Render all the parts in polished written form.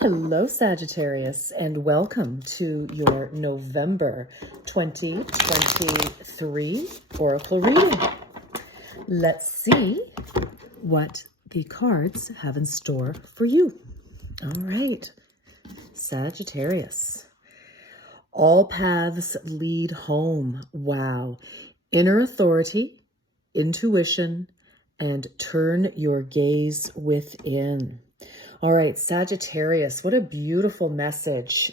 Hello, Sagittarius, and welcome to your November 2023 Oracle reading. Let's see what the cards have in store for you. All right, Sagittarius. All paths lead home. Wow. Inner authority, intuition, and turn your gaze within. All right, Sagittarius, what a beautiful message.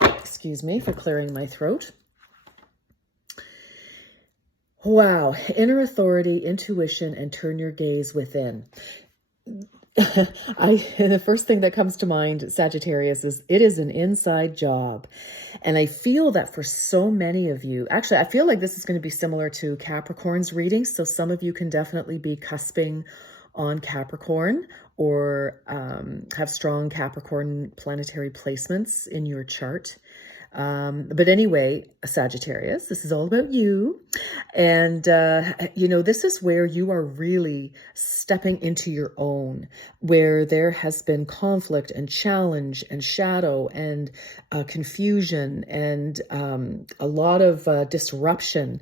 Excuse me for clearing my throat. Wow, inner authority, intuition, and turn your gaze within. The first thing that comes to mind, Sagittarius, is it is an inside job. And I feel that for so many of you, actually, I feel like this is going to be similar to Capricorn's reading. So some of you can definitely be cusping on Capricorn or have strong Capricorn planetary placements in your chart. But anyway, Sagittarius, this is all about you. And, this is where you are really stepping into your own, where there has been conflict and challenge and shadow and confusion and a lot of disruption.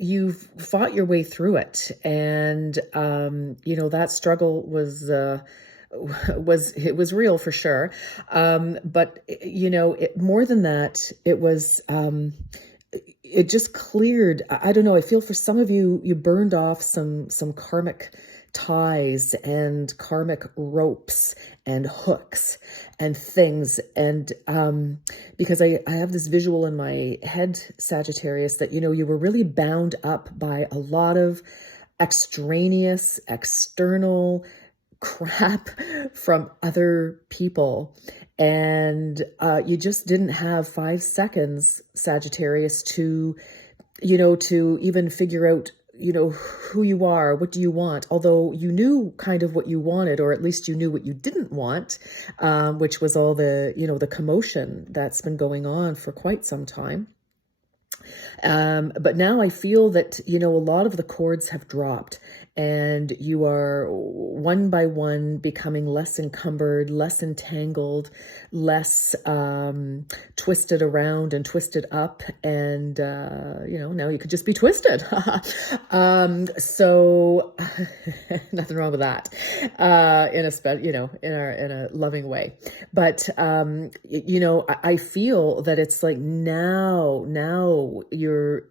You've fought your way through it. And, that struggle was real for sure. But more than that, it was, it just cleared. I don't know. I feel for some of you, you burned off some karmic ties and karmic ropes and hooks and things. And, because I have this visual in my head, Sagittarius, that, you were really bound up by a lot of extraneous, external crap from other people, and you just didn't have 5 seconds, Sagittarius, to even figure out who you are, what do you want, although you knew kind of what you wanted, or at least you knew what you didn't want, which was all the the commotion that's been going on for quite some time. But now I feel that, a lot of the cords have dropped, and you are one by one becoming less encumbered, less entangled, less twisted around and twisted up. And, now you could just be twisted. So nothing wrong with that, in a loving way. But, I feel that it's like now you're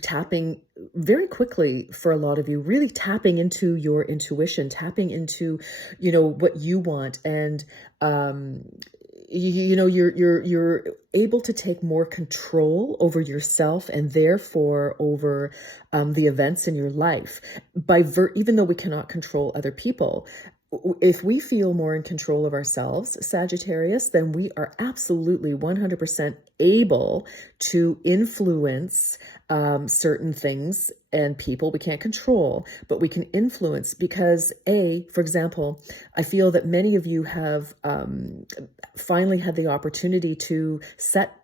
tapping very quickly, for a lot of you, really tapping into your intuition, tapping into, what you want. And, you're able to take more control over yourself, and therefore over the events in your life. Even though we cannot control other people, if we feel more in control of ourselves, Sagittarius, then we are absolutely 100% able to influence certain things and people we can't control, but we can influence because, for example, I feel that many of you have finally had the opportunity to set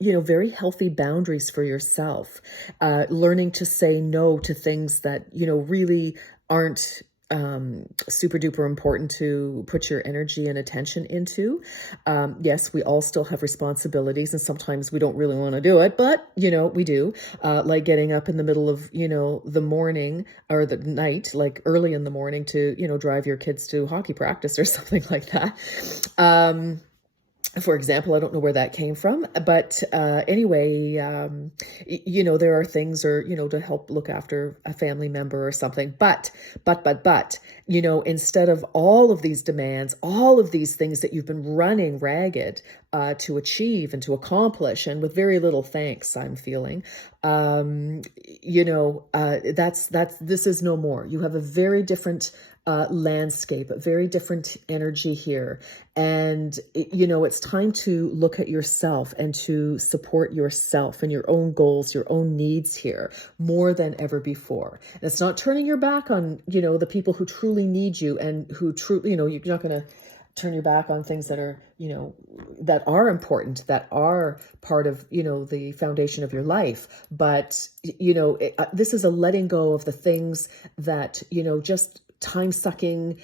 very healthy boundaries for yourself, learning to say no to things that, really aren't super duper important to put your energy and attention into. Yes, we all still have responsibilities, and sometimes we don't really want to do it, but we do, like getting up in the middle of the morning or the night, like early in the morning, to drive your kids to hockey practice or something like that. For example, I don't know where that came from, but anyway, there are things, or, to help look after a family member or something. But, instead of all of these demands, all of these things that you've been running ragged to achieve and to accomplish, and with very little thanks, I'm feeling, this is no more. You have a very different landscape, a very different energy here. And, it's time to look at yourself and to support yourself and your own goals, your own needs here more than ever before. And it's not turning your back on, the people who truly need you and who truly, you're not going to turn your back on things that are, that are important, that are part of, the foundation of your life. But, this is a letting go of the things that, just time-sucking,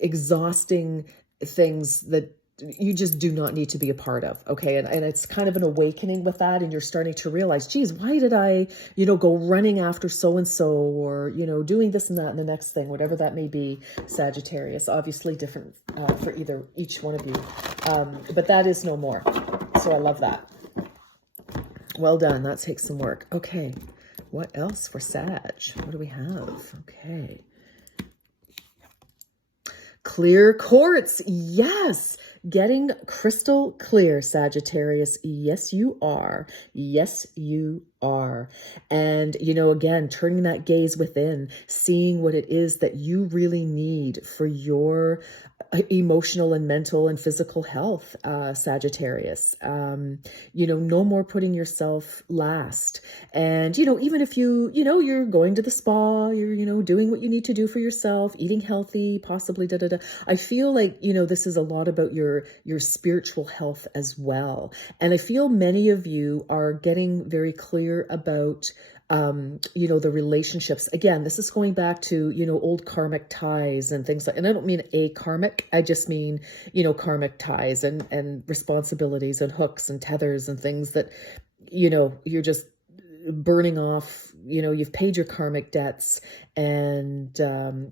exhausting things that you just do not need to be a part of. Okay. And it's kind of an awakening with that. And you're starting to realize, geez, why did I, go running after so-and-so, or, doing this and that and the next thing, whatever that may be, Sagittarius, obviously different for each one of you. But that is no more. So I love that. Well done. That takes some work. Okay. What else for Sag? What do we have? Okay. Clear quartz. Yes. Getting crystal clear, Sagittarius. Yes, you are. Yes, you are. And, again, turning that gaze within, seeing what it is that you really need for your emotional and mental and physical health, Sagittarius. No more putting yourself last. And, even if you're going to the spa, you're, doing what you need to do for yourself, eating healthy, possibly, I feel like, this is a lot about your spiritual health as well. And I feel many of you are getting very clear about the relationships. Again, this is going back to, old karmic ties and things like, and I don't mean a karmic, I just mean, karmic ties and responsibilities and hooks and tethers and things that, you're just burning off, you've paid your karmic debts, and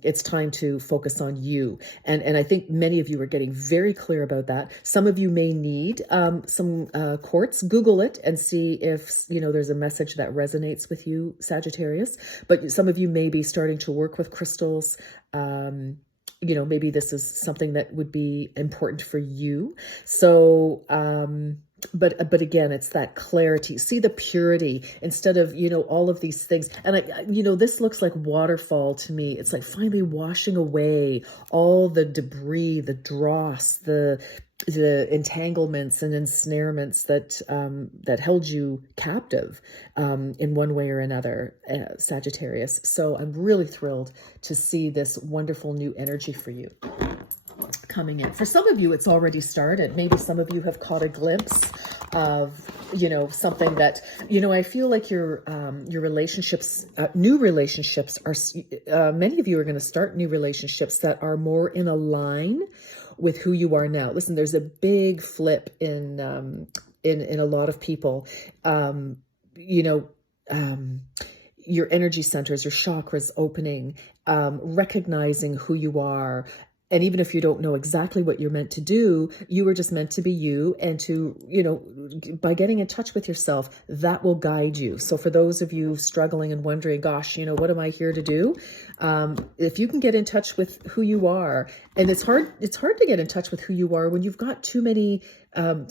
it's time to focus on you. And I think many of you are getting very clear about that. Some of you may need some quartz. Google it and see if, there's a message that resonates with you, Sagittarius. But some of you may be starting to work with crystals. Maybe this is something that would be important for you. So, but again, it's that clarity. See the purity instead of, all of these things. And this looks like waterfall to me. It's like finally washing away all the debris, the dross, the entanglements and ensnarements that held you captive in one way or another, Sagittarius. So I'm really thrilled to see this wonderful new energy for you coming in. For some of you, it's already started. Maybe some of you have caught a glimpse of, something that, I feel like your relationships, new relationships are, many of you are going to start new relationships that are more in a line with who you are now. Listen, there's a big flip in a lot of people, your energy centers, your chakras opening, recognizing who you are. And even if you don't know exactly what you're meant to do, you were just meant to be you, and to, by getting in touch with yourself, that will guide you. So for those of you struggling and wondering, gosh, what am I here to do? If you can get in touch with who you are, and it's hard to get in touch with who you are when you've got too many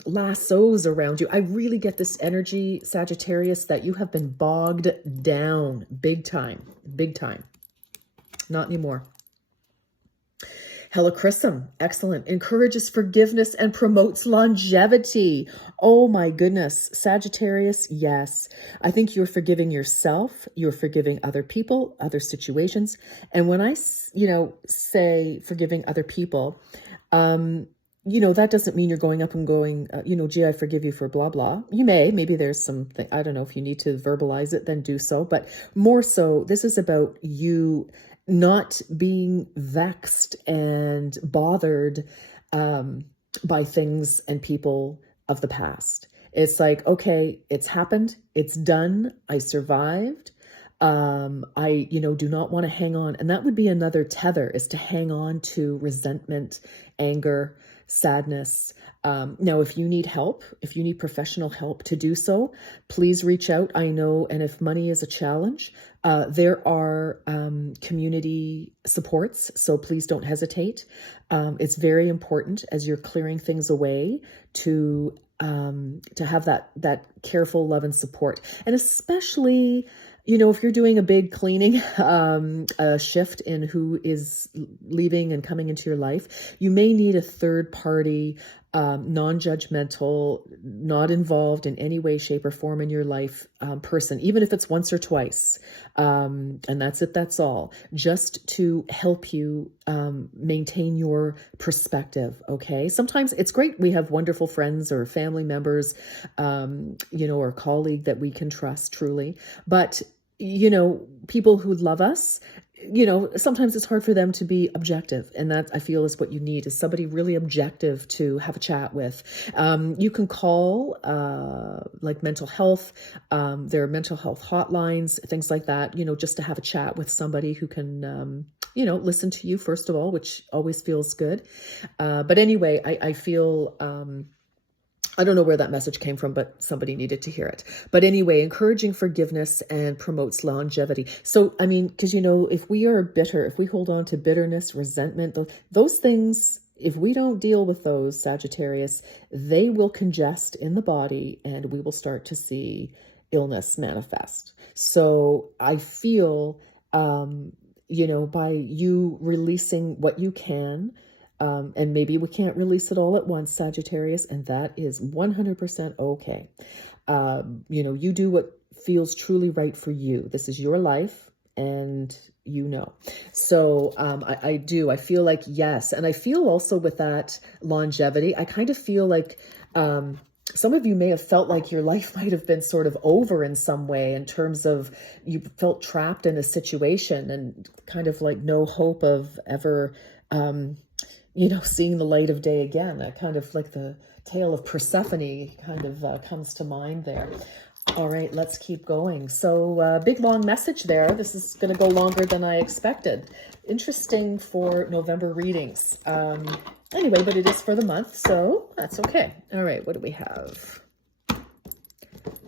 lassos around you. I really get this energy, Sagittarius, that you have been bogged down big time. Not anymore. Helichrysum, excellent. Encourages forgiveness and promotes longevity. Oh my goodness. Sagittarius, yes. I think you're forgiving yourself. You're forgiving other people, other situations. And when I, say forgiving other people, that doesn't mean you're going up and going, gee, I forgive you for blah, blah. You maybe there's something, I don't know, if you need to verbalize it, then do so. But more so, this is about you not being vexed and bothered by things and people of the past. It's like, okay, it's happened. It's done. I survived. I do not want to hang on. And that would be another tether, is to hang on to resentment, anger, sadness. Now, if you need help, if you need professional help to do so, please reach out. I know, and if money is a challenge, there are community supports, so please don't hesitate. It's very important as you're clearing things away to have that careful love and support, and especially, if you're doing a big cleaning, a shift in who is leaving and coming into your life, you may need a third party, non-judgmental, not involved in any way, shape, or form in your life person, even if it's once or twice. And that's it, that's all. Just to help you maintain your perspective, okay? Sometimes it's great. We have wonderful friends or family members, or colleague that we can trust truly. But people who love us, you know, sometimes it's hard for them to be objective. And that, I feel, is what you need, is somebody really objective to have a chat with. You can call like mental health. There are mental health hotlines, things like that, you know, just to have a chat with somebody who can, you know, listen to you, first of all, which always feels good. But anyway, I feel... I don't know where that message came from, but somebody needed to hear it. But anyway, encouraging forgiveness and promotes longevity. So, I mean, because, you know, if we are bitter, if we hold on to bitterness, resentment, those things, if we don't deal with those, Sagittarius, they will congest in the body and we will start to see illness manifest. So I feel, you know, by you releasing what you can, and maybe we can't release it all at once, Sagittarius, and that is 100% okay. You know, you do what feels truly right for you. This is your life, and you know. So I feel like, yes. And I feel also with that longevity, I kind of feel like some of you may have felt like your life might have been sort of over in some way, in terms of you felt trapped in a situation and kind of like no hope of ever... you know, seeing the light of day again. That kind of like the tale of Persephone kind of comes to mind there. All right, let's keep going. So big long message there. This is going to go longer than I expected. Interesting for November readings. Anyway, but it is for the month, so that's okay. All right, what do we have?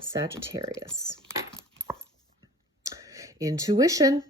Sagittarius. Intuition.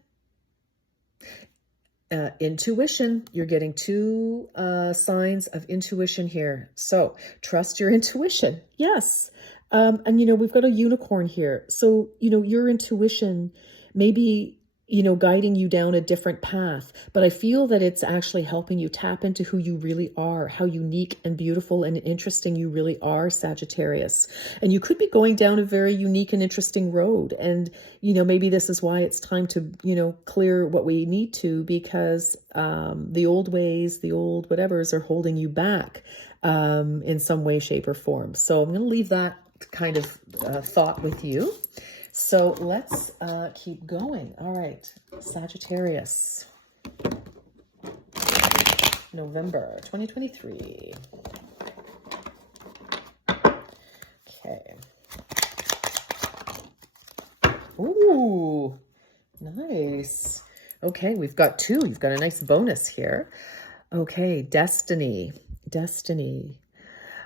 Intuition, you're getting two signs of intuition here. So trust your intuition. Yes. And, you know, we've got a unicorn here. So, you know, your intuition maybe, you know, guiding you down a different path, but I feel that it's actually helping you tap into who you really are, how unique and beautiful and interesting you really are, Sagittarius. And you could be going down a very unique and interesting road. And, you know, maybe this is why it's time to, you know, clear what we need to, because the old ways, the old whatevers are holding you back in some way, shape, or form. So I'm going to leave that kind of thought with you. So let's keep going. All right, Sagittarius, November 2023. Okay. Ooh, nice. Okay, we've got two. You've got a nice bonus here. Okay, destiny. Destiny.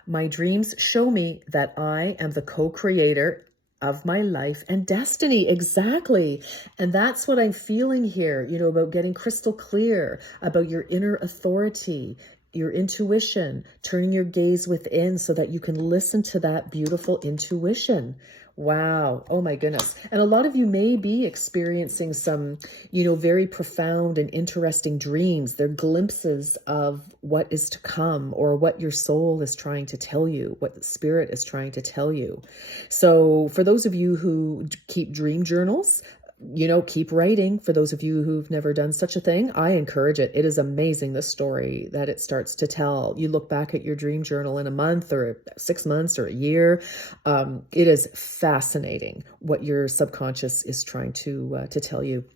My dreams show me that I am the co-creator of my life and destiny. Exactly. And that's what I'm feeling here, you know, about getting crystal clear about your inner authority, your intuition, turning your gaze within so that you can listen to that beautiful intuition. Wow. Oh my goodness. And a lot of you may be experiencing some, you know, very profound and interesting dreams. They're glimpses of what is to come, or what your soul is trying to tell you, what the spirit is trying to tell you. So for those of you who keep dream journals, you know, keep writing. For those of you who've never done such a thing, I encourage it. It is amazing, the story that it starts to tell. You look back at your dream journal in a month or 6 months or a year. It is fascinating what your subconscious is trying to tell you.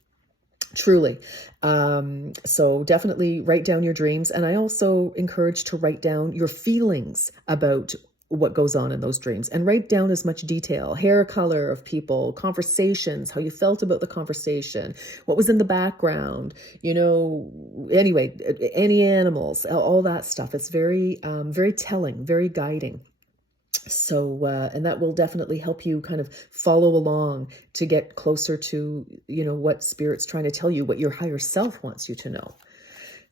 Truly. So definitely write down your dreams. And I also encourage to write down your feelings about what goes on in those dreams, and write down as much detail: hair color of people, conversations, how you felt about the conversation, what was in the background, you know, anyway, any animals, all that stuff. It's very, very telling, very guiding. So, and that will definitely help you kind of follow along to get closer to, you know, what spirit's trying to tell you, what your higher self wants you to know.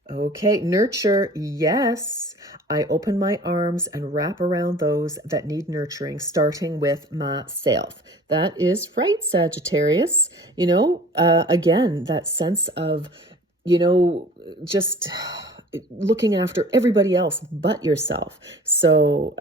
Okay, nurture. Yes, I open my arms and wrap around those that need nurturing, starting with myself. That is right, Sagittarius. You know, again, that sense of, you know, just looking after everybody else but yourself. So,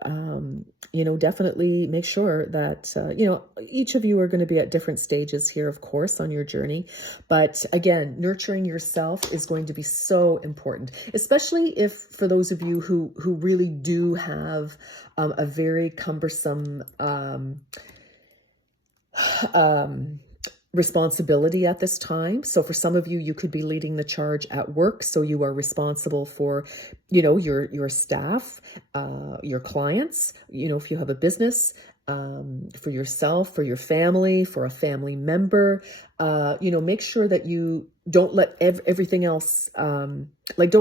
you know, definitely make sure that, you know, each of you are going to be at different stages here, of course, on your journey. But again, nurturing yourself is going to be so important, especially if for those of you who really do have a very cumbersome responsibility at this time. So for some of you, you could be leading the charge at work. So you are responsible for, your staff, your clients, if you have a business, for yourself, for your family, for a family member, make sure that you don't let everything else, don't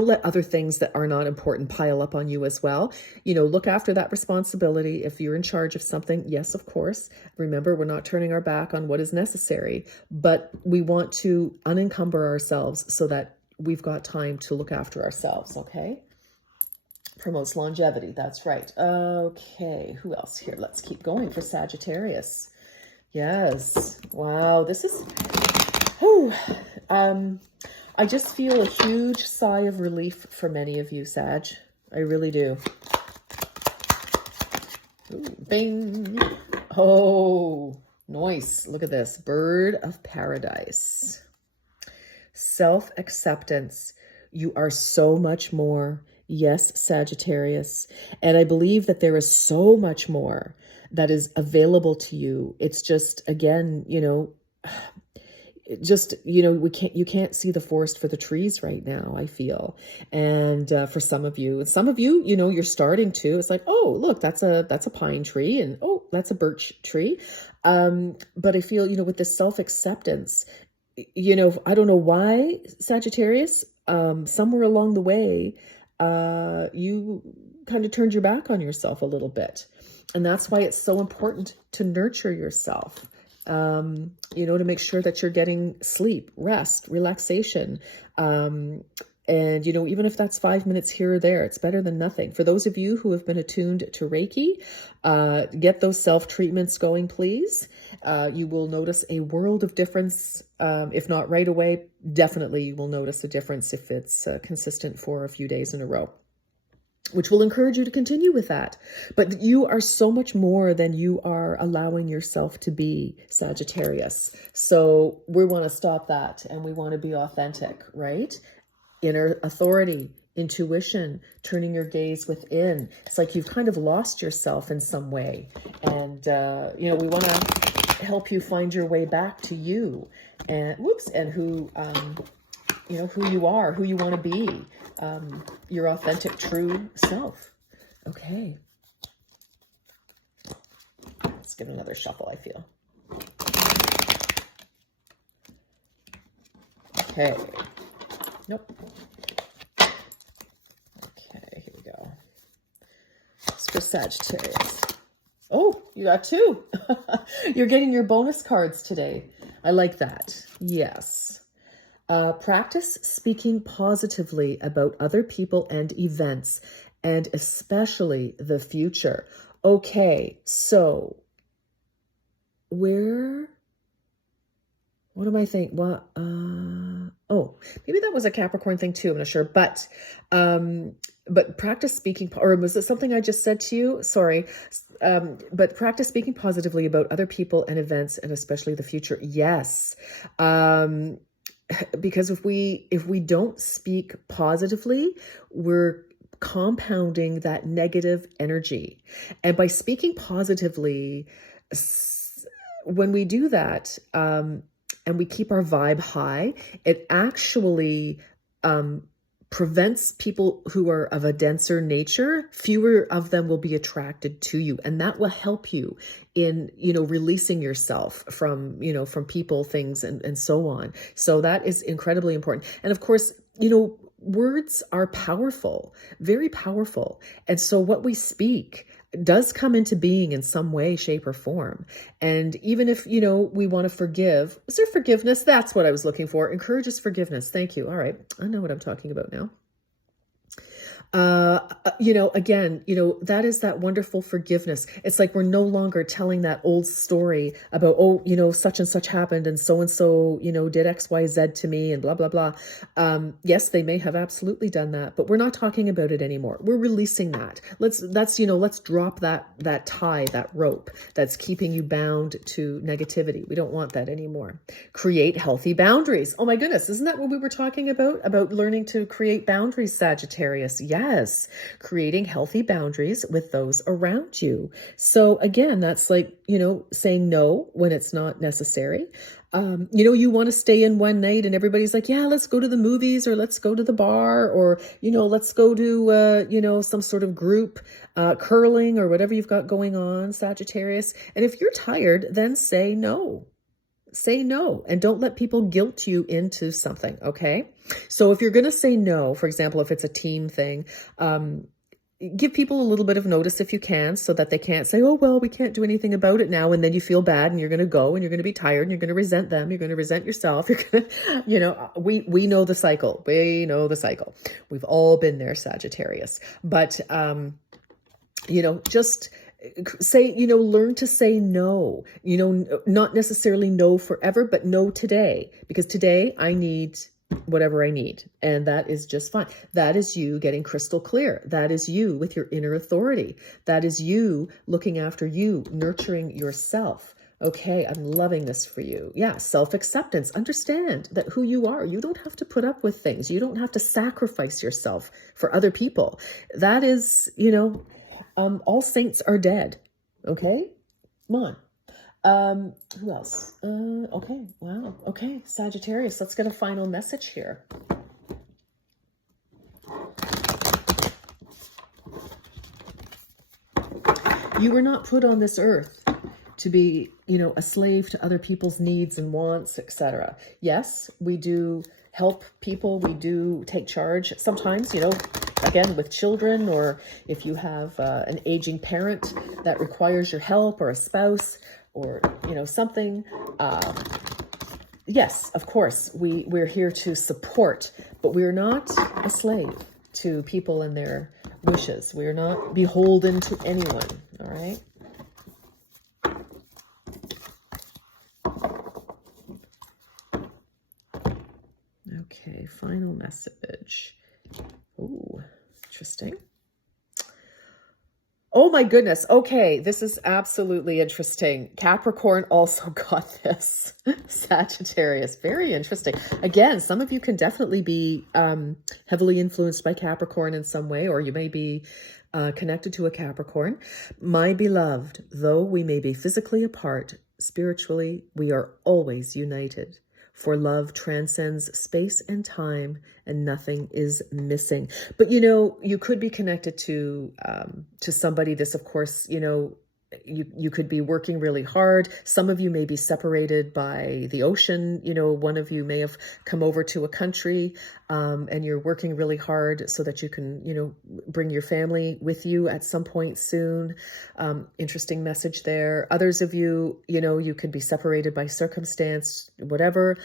let other things that are not important pile up on you as well. Look after that responsibility. If you're in charge of something, yes, of course. Remember, we're not turning our back on what is necessary, but we want to unencumber ourselves so that we've got time to look after ourselves, okay? Promotes longevity. That's right. Okay. Who else here? Let's keep going for Sagittarius. Yes. Wow. This is, I just feel a huge sigh of relief for many of you, Sag. I really do. Ooh, bing. Oh, nice. Look at this. Bird of paradise. Self-acceptance. You are so much more. Yes, Sagittarius. And I believe that there is so much more that is available to you. It's just, again, you can't see the forest for the trees right now, I feel. And for some of you, you're starting to, it's like, oh, look, that's a pine tree, and oh, that's a birch tree. But I feel, with this self-acceptance, I don't know why, Sagittarius, somewhere along the way, you kind of turned your back on yourself a little bit. And that's why it's so important to nurture yourself, to make sure that you're getting sleep, rest, relaxation. And, even if that's 5 minutes here or there, it's better than nothing. For those of you who have been attuned to Reiki, get those self-treatments going, please. You will notice a world of difference. If not right away, definitely you will notice a difference if it's consistent for a few days in a row, which will encourage you to continue with that. But you are so much more than you are allowing yourself to be, Sagittarius. So we want to stop that, and we want to be authentic, right? Inner authority, intuition, turning your gaze within. It's like you've kind of lost yourself in some way. And, we want to help you find your way back to you and who you are, who you want to be, your authentic, true self. Okay. Let's give it another shuffle, I feel. Okay. Nope. Okay, here we go. It's for Sagittarius. Oh, you got two. You're getting your bonus cards today. I like that. Yes. Practice speaking positively about other people and events, and especially the future. Okay, so what am I thinking? Well, maybe that was a Capricorn thing too. I'm not sure, but practice speaking, or was it something I just said to you? Sorry. But practice speaking positively about other people and events, and especially the future. Yes. Because if we don't speak positively, we're compounding that negative energy. And by speaking positively, when we do that, and we keep our vibe high, it actually prevents people who are of a denser nature. Fewer of them will be attracted to you, and that will help you in, releasing yourself from, from people, things, and so on. So that is incredibly important. And of course, words are powerful, very powerful. And so what we speak does come into being in some way, shape, or form. And even if, we want to forgive, is there forgiveness? That's what I was looking for. Encourages forgiveness. Thank you. All right. I know what I'm talking about now. Again, that is that wonderful forgiveness. It's like we're no longer telling that old story about, such and such happened and so, did X, Y, Z to me and blah, blah, blah. Yes, they may have absolutely done that, but we're not talking about it anymore. We're releasing that. Let's drop that tie, that rope that's keeping you bound to negativity. We don't want that anymore. Create healthy boundaries. Oh my goodness. Isn't that what we were talking about learning to create boundaries, Sagittarius? Yes, creating healthy boundaries with those around you. So again, that's like, saying no when it's not necessary. You want to stay in one night and everybody's like, yeah, let's go to the movies or let's go to the bar or, let's go to, some sort of group curling or whatever you've got going on, Sagittarius. And if you're tired, then say no. Say no, and don't let people guilt you into something, okay? So if you're going to say no, for example, if it's a team thing, give people a little bit of notice if you can, so that they can't say, oh, well, we can't do anything about it now. And then you feel bad and you're going to go and you're going to be tired and you're going to resent them. You're going to resent yourself. You're going to, we know the cycle. We know the cycle. We've all been there, Sagittarius. But, just say, learn to say no, not necessarily no forever, but no today, because today I need whatever I need. And that is just fine. That is you getting crystal clear. That is you with your inner authority. That is you looking after you, nurturing yourself. Okay, I'm loving this for you. Yeah, self-acceptance. Understand that who you are. You don't have to put up with things. You don't have to sacrifice yourself for other people. That is, all saints are dead. Okay, come on. Who else? Okay, wow. Okay, Sagittarius, let's get a final message here. You were not put on this earth to be, a slave to other people's needs and wants, etc. Yes, we do help people. We do take charge sometimes, again, with children, or if you have an aging parent that requires your help, or a spouse, or, something. Yes, of course, we're here to support, but we're not a slave to people and their wishes. We're not beholden to anyone, all right? Okay, final message. Oh, interesting. Oh my goodness. Okay, this is absolutely interesting. Capricorn also got this. Sagittarius, very interesting. Again, some of you can definitely be heavily influenced by Capricorn in some way, or you may be connected to a Capricorn. My beloved, though we may be physically apart, spiritually, we are always united. For love transcends space and time, and nothing is missing. But, you could be connected to somebody. This, of course, you could be working really hard. Some of you may be separated by the ocean. One of you may have come over to a country and you're working really hard so that you can, bring your family with you at some point soon. Interesting message there. Others of you, you could be separated by circumstance, whatever.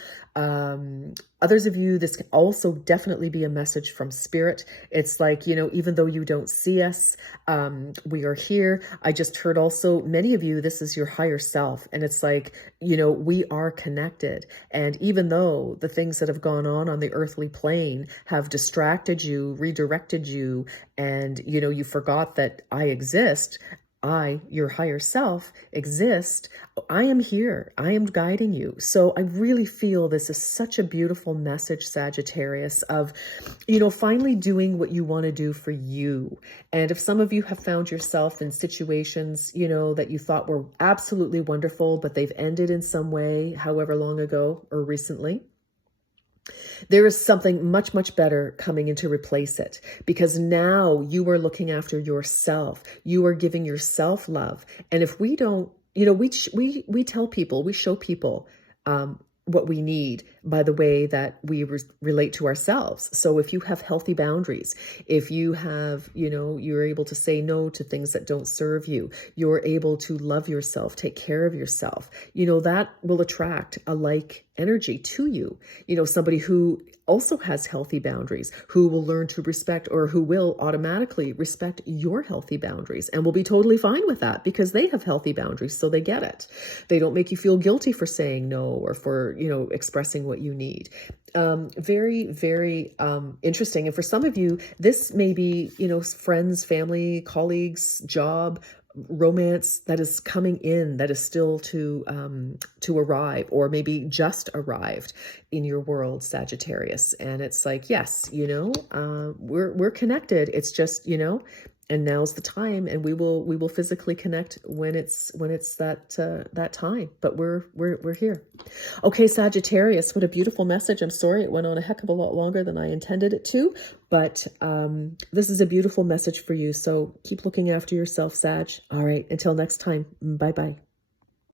Others of you, this can also definitely be a message from spirit. It's like, even though you don't see us, we are here. I just heard also many of you, this is your higher self. And it's like, we are connected. And even though the things that have gone on the earthly plane have distracted you, redirected you, and, you forgot that I exist, I, your higher self, exist. I am here. I am guiding you. So I really feel this is such a beautiful message, Sagittarius, of, finally doing what you want to do for you. And if some of you have found yourself in situations, that you thought were absolutely wonderful, but they've ended in some way, however long ago or recently, there is something much, much better coming in to replace it, because now you are looking after yourself. You are giving yourself love. And if we don't, we tell people, we show people what we need by the way that we relate to ourselves. So if you have healthy boundaries, if you have, you're able to say no to things that don't serve you, you're able to love yourself, take care of yourself, that will attract a like energy to you. Somebody who also has healthy boundaries, who will learn to respect, or who will automatically respect your healthy boundaries and will be totally fine with that because they have healthy boundaries. So they get it. They don't make you feel guilty for saying no or for, expressing what you need. Very, very interesting. And for some of you, this may be, friends, family, colleagues, job, romance that is coming in, that is still to arrive, or maybe just arrived in your world, Sagittarius. And it's like, yes, we're connected. It's just, and now's the time, and we will physically connect when it's that time. But we're here. Okay, Sagittarius, what a beautiful message. I'm sorry it went on a heck of a lot longer than I intended it to, but this is a beautiful message for you. So keep looking after yourself, Sag. All right, until next time. Bye bye.